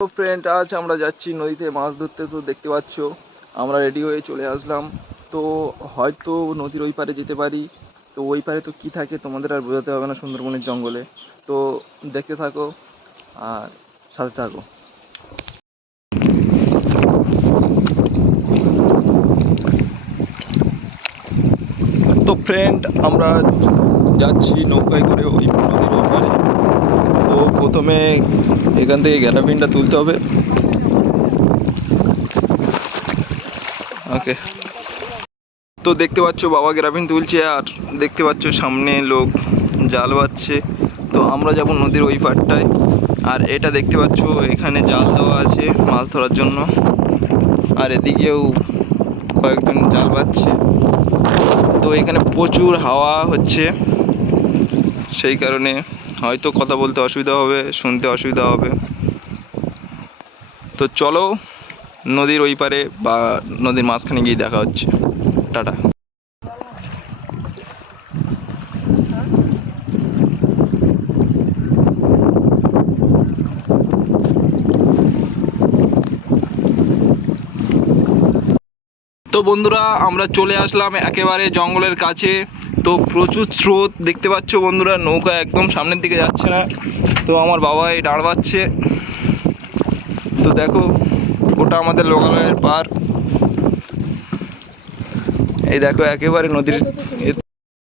Friend আজ আমরা যাচ্ছি নদীতে, মাছ ধরতে। তো দেখতে পাচ্ছ, আমরা রেডি হয়ে চলে আসলাম। তো হয়তো নদীর ওই পারে যেতে পারি। তো ওই পারে তো কি থাকে তোমাদের আর বোঝাতে হবে না সুন্দরবনের জঙ্গলে। তো দেখতে থাকো আর সাথে থাকো। তো ফ্রেন্ড আমরা যাচ্ছি নৌকায় করে ওই নদীর প্রথমে এখান থেকে গ্যারাপিনটা তুলতে হবে। ওকে। তো দেখতে পাচ্ছ বাবা গ্যারাপিন তুলছে আর দেখতে পাচ্ছ সামনে লোক জাল বাচ্ছে তো আমরা যাব নদীর ওই পাড়টায়। আর এটা দেখতে পাচ্ছ এখানে জাল দেওয়া আছে মাছ ধরার জন্য। আর এদিকেও কয়েকজন জাল বাচ্ছে তো এখানে প্রচুর হাওয়া হচ্ছে। সেই কারণে হয়তো কথা বলতে অসুবিধা হবে, শুনতে অসুবিধা হবে। তো চলো নদীর ওই পারে বা নদীর মাঝখানে গিয়ে দেখা হচ্ছে। টাটা। তো বন্ধুরা, আমরা চলে আসলাম একেবারে জঙ্গলের কাছে। তো প্রচুর স্রোত দেখতে পাচ্ছ বন্ধুরা, নৌকা একদম সামনের দিকে যাচ্ছে না। তো আমার বাবাই দাঁড়াচ্ছে তো দেখো, ওটা আমাদের লোকালয়ের পার। এই দেখো, একেবারে নদীর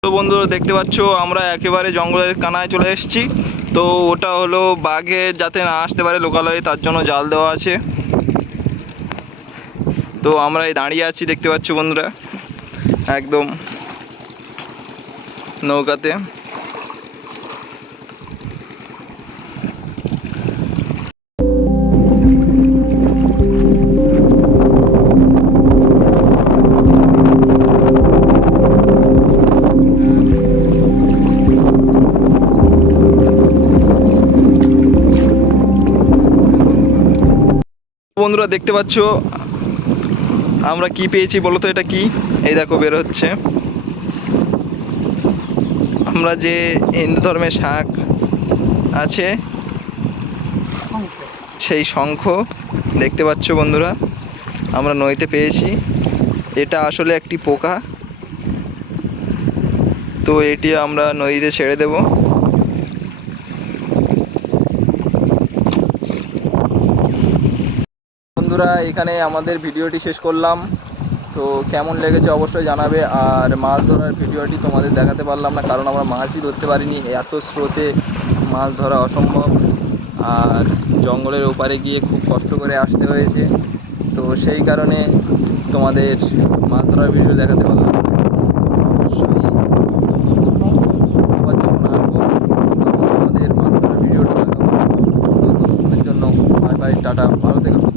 তো বন্ধুরা দেখতে পাচ্ছ, আমরা একেবারে জঙ্গলের কানায় চলে এসেছি। তো ওটা হলো বাঘে যাতে না আসতে পারে লোকালয়ে, তার জন্য জাল দেওয়া আছে। তো আমরা এই দাঁড়িয়ে আছি দেখতে পাচ্ছ বন্ধুরা, একদম। নৌকাতে। বন্ধুরা, দেখতে পাচ্ছ? আমরা কি পেয়েছি বলো তো, এটা কি? এই দেখো, বের হচ্ছে। আমরা যে হিন্দু ধর্মের শাক আছে, সেই শঙ্খ দেখতে পাচ্ছ বন্ধুরা, আমরা নদীতে পেয়েছি। এটা আসলে একটি পোকা। তো এটি আমরা নদীতে ছেড়ে দেব। বন্ধুরা, এখানে আমাদের ভিডিওটি শেষ করলাম। তো কেমন লেগেছে অবশ্যই জানাবে। আর মাছ ধরার ভিডিওটি তোমাদের দেখাতে পারলাম না, কারণ আমরা মাছই ধরতে পারিনি। এত স্রোতে মাছ ধরা অসম্ভব। আর জঙ্গলের ওপারে গিয়ে খুব কষ্ট করে আসতে হয়েছে। তো সেই কারণে তোমাদের মাছ ধরার ভিডিও দেখাতে পারলাম অবশ্যই যখন আসব তখন তোমাদের মাছ ধরার ভিডিওটা দেখাবো। জন্য বাই বাই, টাটা, ভালো থেকো।